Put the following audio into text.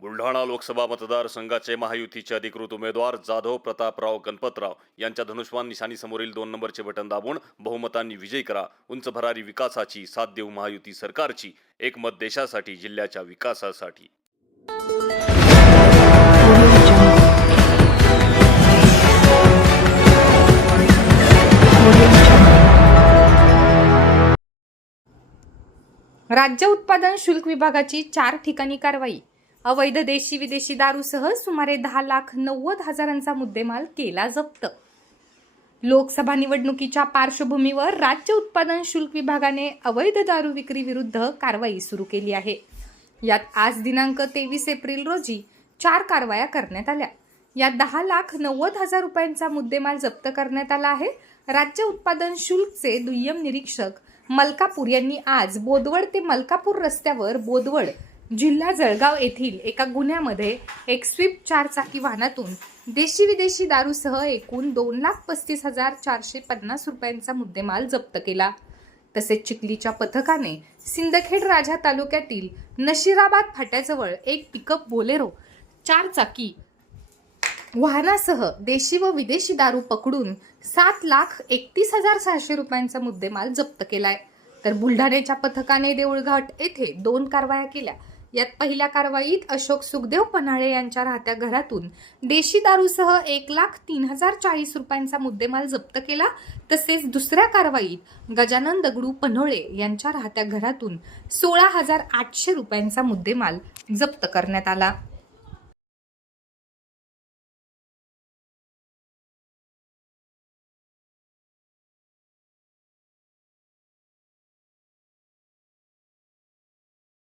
बुलढाणा लोकसभा मतदारसंघाचे महायुतीचे अधिकृत उमेदवार जाधव प्रतापराव गणपतराव यांच्या धनुष्मान निशाणीसमोरील दोन नंबरचे बटन दाबून बहुमतांनी विजय करा. उंच भरारी विकासाची साथ देऊ महायुती सरकारची एक मत देशासाठी जिल्ह्याच्या विकासासाठी. राज्य उत्पादन शुल्क विभागाची चार ठिकाणी कारवाई. अवैध देशी विदेशी दारूसह सुमारे दहा लाख नव्वद हजारांचा मुद्देमाल केला जप्त. लोकसभा निवडणुकीच्या पार्श्वभूमीवर राज्य उत्पादन शुल्क विभागाने अवैध दारू विक्री विरुद्ध कारवाई सुरू केली आहे. यात आज दिनांक तेवीस एप्रिल रोजी चार कारवाया करण्यात आल्या. यात दहा लाख नव्वद हजार रुपयांचा मुद्देमाल जप्त करण्यात आला आहे. राज्य उत्पादन शुल्कचे दुय्यम निरीक्षक मलकापूर यांनी आज बोदवड ते मलकापूर रस्त्यावर बोदवड जिल्हा जळगाव येथील एका गुन्ह्यामध्ये एक स्विफ्ट चारचाकी वाहनातून देशी विदेशी दारूसह एकूण दोन लाख पस्तीस हजार चारशे पन्नास रुपयांचा मुद्देमाल जप्त केला. तसेच चिखलीच्या पथकाने सिंदखेड राजा तालुक्यातील नशिराबाद फाट्याजवळ एक पिकअप बोलेरो चारचाकी वाहनासह देशी व विदेशी दारू पकडून सात लाख एकतीस हजार सहाशे रुपयांचा मुद्देमाल जप्त केलाय. तर बुलढाण्याच्या पथकाने देऊळघाट येथे दोन कारवाया केल्या. यात पहिल्या कारवाईत अशोक सुखदेव पन्हाळे यांच्या राहत्या घरातून देशी दारूसह एक लाख तीन हजार चाळीस रुपयांचा मुद्देमाल जप्त केला. तसेच दुसऱ्या कारवाईत गजानन दगडू पन्होळे यांच्या राहत्या घरातून सोळा हजार आठशे रुपयांचा मुद्देमाल जप्त करण्यात आला.